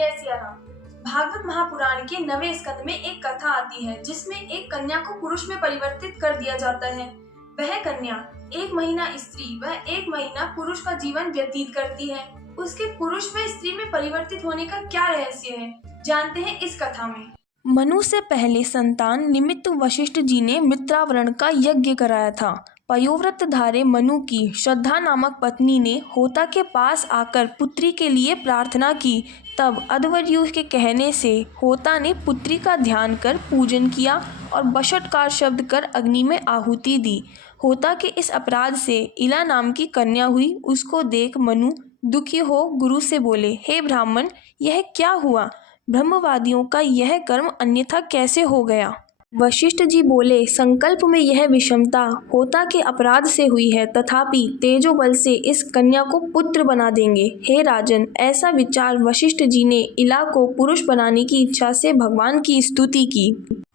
जय सिया राम। भागवत महापुराण के 9वें स्कंद में एक कथा आती है जिसमें एक कन्या को पुरुष में परिवर्तित कर दिया जाता है। वह कन्या 1 महीना स्त्री व 1 महीना पुरुष का जीवन व्यतीत करती है। उसके पुरुष व स्त्री में परिवर्तित होने का क्या रहस्य है, जानते हैं इस कथा में। मनु से पहले संतान निमित्त वशिष्ठ जी ने मित्रावरण का यज्ञ कराया था। पयोव्रतधारे मनु की श्रद्धा नामक पत्नी ने होता के पास आकर पुत्री के लिए प्रार्थना की। तब अध्वर्यु के कहने से होता ने पुत्री का ध्यान कर पूजन किया और बशटकार शब्द कर अग्नि में आहुति दी। होता के इस अपराध से इला नाम की कन्या हुई। उसको देख मनु दुखी हो गुरु से बोले, हे ब्राह्मण, यह क्या हुआ? ब्रह्मवादियों का यह कर्म अन्यथा कैसे हो गया? वशिष्ठ जी बोले, संकल्प में यह विषमता होता के अपराध से हुई है, तथापि तेजो बल से इस कन्या को पुत्र बना देंगे। हे राजन, ऐसा विचार वशिष्ठ जी ने इला को पुरुष बनाने की इच्छा से भगवान की स्तुति की।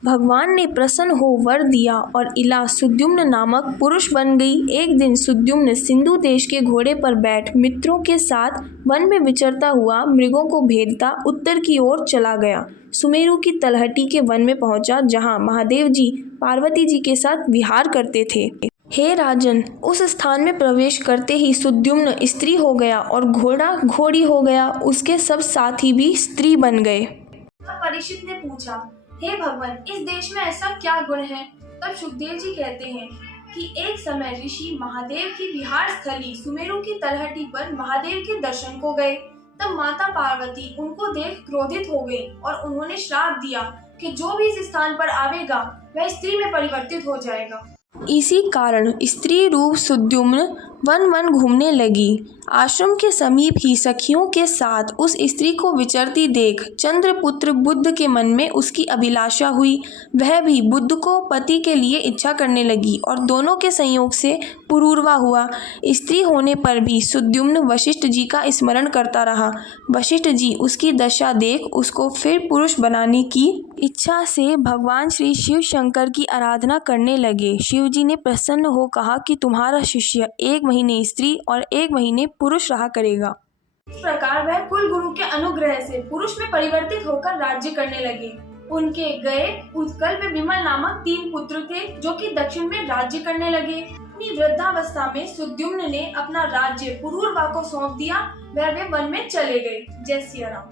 भगवान ने प्रसन्न हो वर दिया और इला सुद्युम्न नामक पुरुष बन गई। एक दिन सुद्युम्न सिंधु देश के घोड़े पर बैठ मित्रों के साथ वन में विचरता हुआ मृगों को भेदता उत्तर की ओर चला गया। सुमेरु की तलहटी के वन में पहुंचा, जहां महादेव जी पार्वती जी के साथ विहार करते थे। हे राजन, उस स्थान में प्रवेश करते ही सुद्युम्न स्त्री हो गया और घोड़ा घोड़ी हो गया। उसके सब साथी भी स्त्री बन गए। परीक्षित ने पूछा, हे भगवान, इस देश में ऐसा क्या गुण है? तब सुखदेव जी कहते हैं कि एक समय ऋषि महादेव की विहार स्थली सुमेरु की तलहटी पर महादेव के दर्शन को गए। तब माता पार्वती उनको देख क्रोधित हो गई और उन्होंने श्राप दिया कि जो भी इस स्थान पर आवेगा वह स्त्री में परिवर्तित हो जाएगा। इसी कारण स्त्री रूप सुद्युम्न वन वन घूमने लगी। आश्रम के समीप ही सखियों के साथ उस स्त्री को विचरती देख चंद्रपुत्र बुद्ध के मन में उसकी अभिलाषा हुई। वह भी बुद्ध को पति के लिए इच्छा करने लगी और दोनों के संयोग से पुरूरवा हुआ। स्त्री होने पर भी सुद्युम्न वशिष्ठ जी का स्मरण करता रहा। वशिष्ठ जी उसकी दशा देख उसको फिर पुरुष बनाने की इच्छा से भगवान श्री शिव शंकर की आराधना करने लगे। शिव जी ने प्रसन्न हो कहा कि तुम्हारा शिष्य 1 महीने स्त्री और 1 महीने पुरुष रहा करेगा। इस प्रकार वह कुल गुरु के अनुग्रह से पुरुष में परिवर्तित होकर राज्य करने लगे। उनके गए उत्कल में विमल नामक 3 पुत्र थे, जो कि दक्षिण में राज्य करने लगे। अपनी वृद्धावस्था में सुद्युम्न ने अपना राज्य पुरूरवा को सौंप दिया। वह वे वन में चले गए। जय सिया राम।